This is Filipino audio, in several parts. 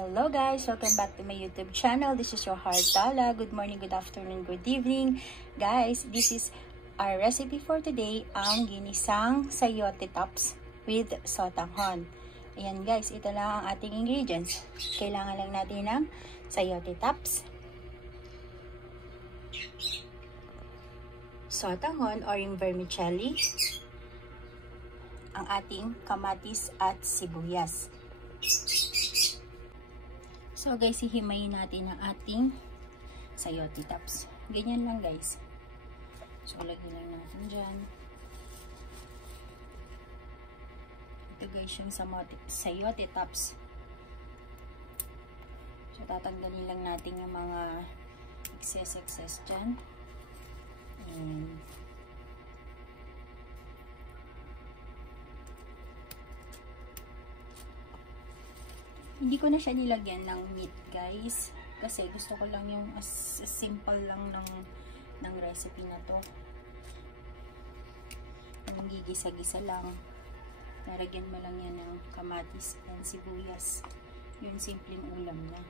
Hello guys! Welcome back to my YouTube channel. This is your Heart Tala. Good morning, good afternoon, good evening. Guys, this is our recipe for today, ang ginisang sayote tops with sotanghon. Ayan guys, ito lang ang ating ingredients. Kailangan lang natin ng sayote tops, sotanghon or yung vermicelli, ang ating kamatis at sibuyas. So guys, hihimayin natin ang ating sayote tops. Ganyan lang guys. So lagyan lang natin dyan. Ito guys yung sayote tops. So tatanggalin lang natin yung mga excess dyan. And hindi ko na siya nilagyan ng meat guys, kasi gusto ko lang yung as simple lang ng recipe na to. Yung gigisa-gisa lang, naragyan mo lang yan ng kamatis and sibuyas, yung simpleng ulam na.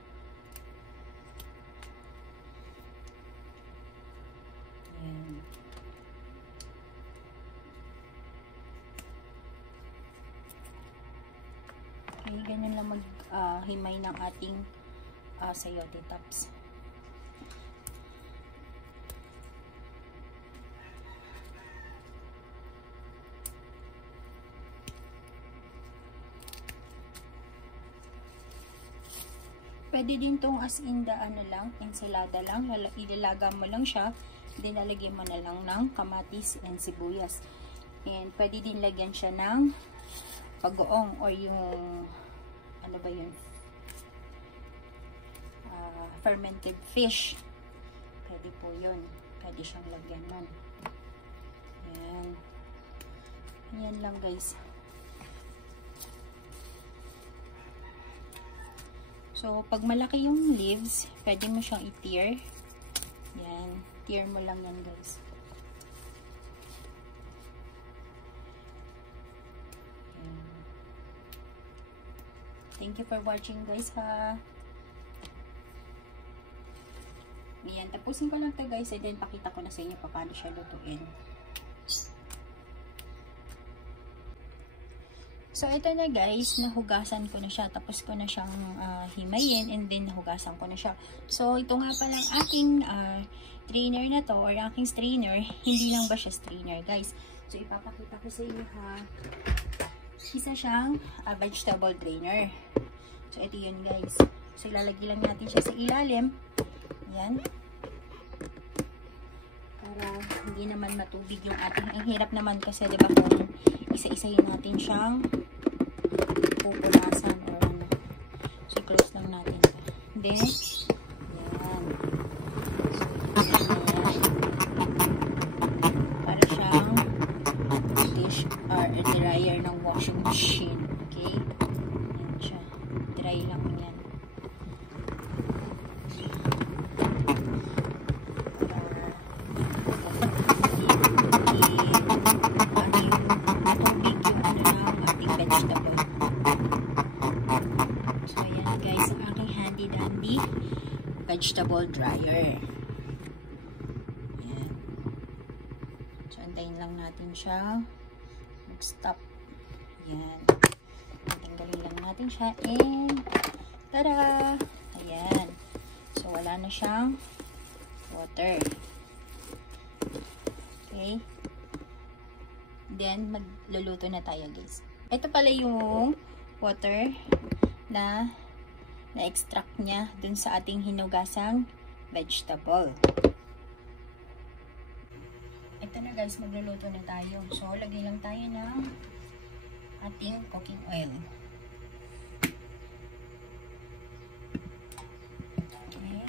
Ayan. Okay, ganyan lang maghimay ng ating sayote tops. Pwede din tong as in the ensalada lang, ilalaga mo lang siya, then lalagyan mo na lang ng kamatis and sibuyas. And pwede din lagyan siya ng pag-oong or yung ano ba yun, fermented fish. Pwede po yun, pwede siyang lagyan nun. Ayan, ayan lang guys. So pag malaki yung leaves, pwede mo siyang i-tear. Yan, tear mo lang yan guys. Thank you for watching guys ha. Ayan, tapusin ko lang to guys, and then pakita ko na sa inyo paano siya lutuin. So ito na guys, nahugasan ko na siya, tapos ko na siyang himayin, and then nahugasan ko na siya. So ito nga pala aking strainer na to, or aking strainer, hindi lang ba siya strainer guys. So ipapakita ko sa inyo ha. Isa siyang vegetable drainer. So ito yun guys. So ilalagay lang natin siya sa ilalim. Yan. Para hindi naman matubig yung ating. Ang hirap naman kasi diba kung isa-isahin natin siyang pupunasan or ano. So close lang natin. Then yan. Para siyang dish or dryer ng washing machine. Okay? Yan siya. Dry lang yan. So yan guys, ang aking handy dandy vegetable dryer. Yan. So antayin lang natin siya mag-stop. Yan. Tanggalin lang natin siya and tada! Ayan. So wala na siyang water. Okay. Then magluluto na tayo guys. Ito pala yung water na na-extract niya dun sa ating hinugasang vegetable. Ito na guys, magluluto na tayo. So lagay lang tayo ng ating cooking oil. Okay.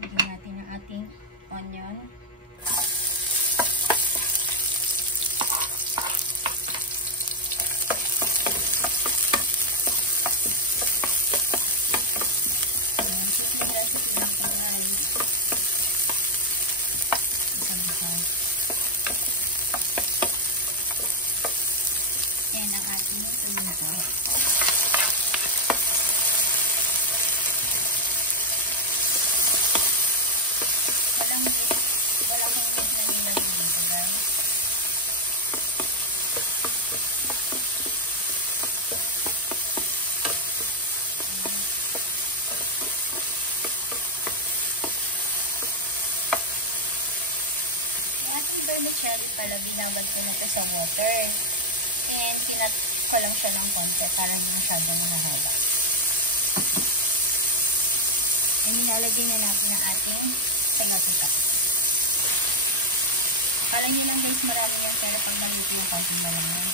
Lagyan natin ang ating onion. Hala, binabad ko na ito sa water. And kinat ko lang siya ng konti para hindi masyadong mahaba. And nilalagay na natin ang ating sayote tops. Kala nyo lang guys, marami yan, pero pag maluto yung konti na lang yan.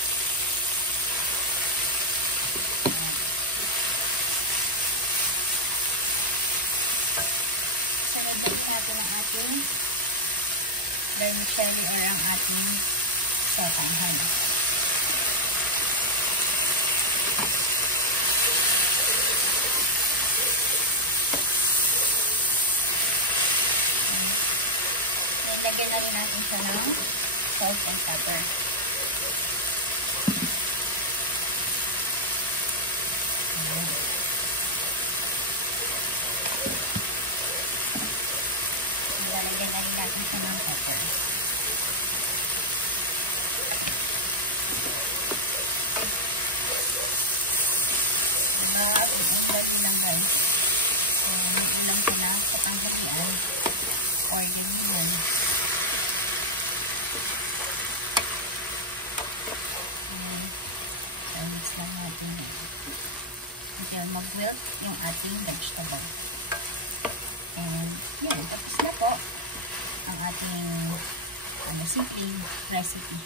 Sanagin natin ang ating vermicelli or ang ating sotanghon. Lagyan na rin natin siya ng salt and pepper. Lalagyan na rin natin siya ng pepper. Ulam lang guys. So, may ulam ko na sa tanghalian or ganyan. Mix lang natin until mag-wilt yung ating vegetable. And yun, tapos na po ang ating simple recipe.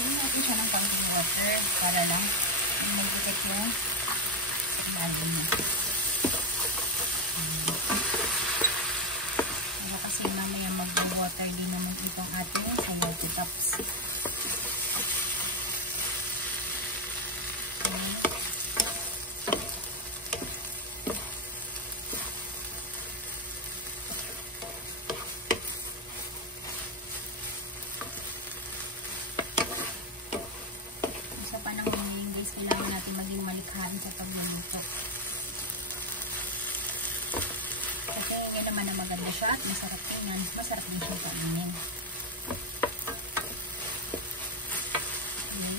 Natin siya ng konting water para lang mag-ikit yung ilalim niya. Kasi mamaya mag-water din naman itong ating sayote tops. Kailangan natin maging malikhain sa pagluluto. Kasi yun naman na maganda siya at masarap tingnan. Masarap din siya kainin. Okay.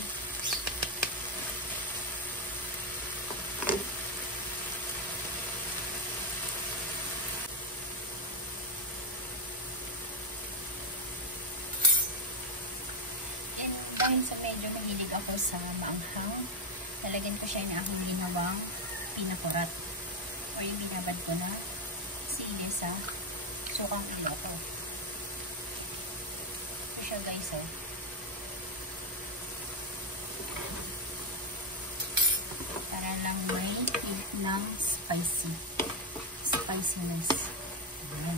And dahil sa medyo mahilig ako sa maanghang, talagyan ko siya na akong ginawang pinakurat o yung binabad ko na sili sa sukang piloto. Ito siya guys para lang may hint ng spiciness. Ayan.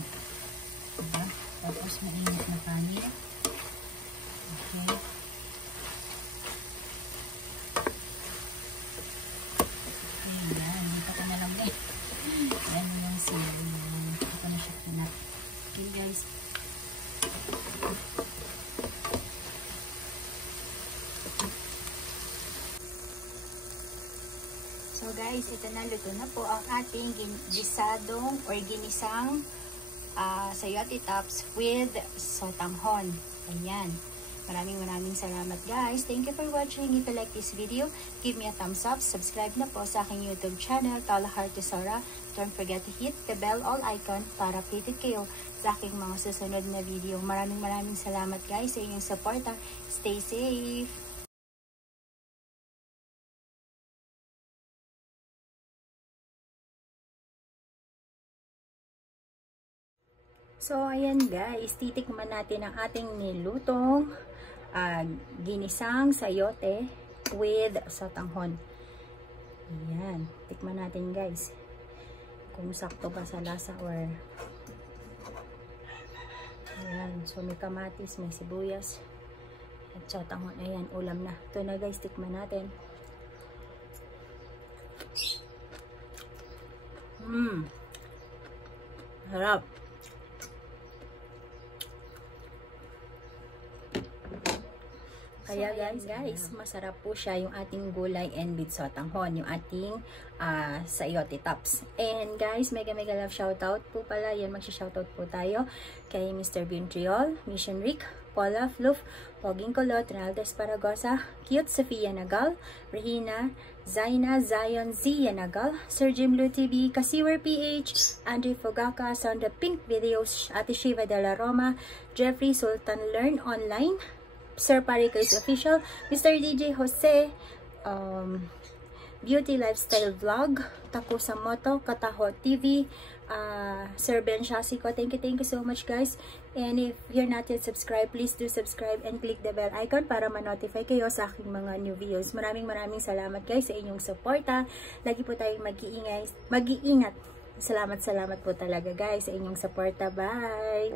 Diba? Tapos mainit na kanin. Okay. So guys, ito na, luto na po ang ating gisadong or ginisang sayote tops with sotanghon. Ayan. Maraming salamat guys. Thank you for watching. If you like this video, give me a thumbs up. Subscribe na po sa aking YouTube channel, Tala Heart Tesora. Don't forget to hit the bell all icon para updated kayo sa aking mga susunod na video. Maraming salamat guys sa inyong support. Stay safe! So, ayan guys, titikman natin ang ating nilutong ginisang sayote with sotanghon. Ayan, tikman natin guys. Kung sakto ba sa lasa or... Ayan, so may kamatis, may sibuyas, at sotanghon. Ayan, ulam na. Ito na guys, tikman natin. Harap. Kaya guys, masarap po siya yung ating gulay and with sotanghon, yung ating sayote tops. And guys, mega love shoutout po pala. Yan, magsha-shoutout po tayo kay Mr. Bintriol, Mission Rick, Paula Fluff, Poging Colot, Ronaldo Esparagosa, Cute Sofia Nagal, Regina, Zaina, Zion, Zia Nagal, Sir Jim Lu TV, Kasiwer PH, Andre Fogaka, Sonda Pink Videos, Ate Shiva de la Roma, Jeffrey Sultan Learn Online, Sir Parikos Official, Mr. DJ Jose, Beauty Lifestyle Vlog, Taku Samoto, Kataho TV, Sir Ben Shasiko. Thank you so much guys. And if you're not yet subscribed, please do subscribe and click the bell icon para ma-notify kayo sa aking mga new videos. Maraming salamat guys sa inyong suporta. Lagi po tayong mag-iingat. Salamat po talaga guys sa inyong suporta. Bye!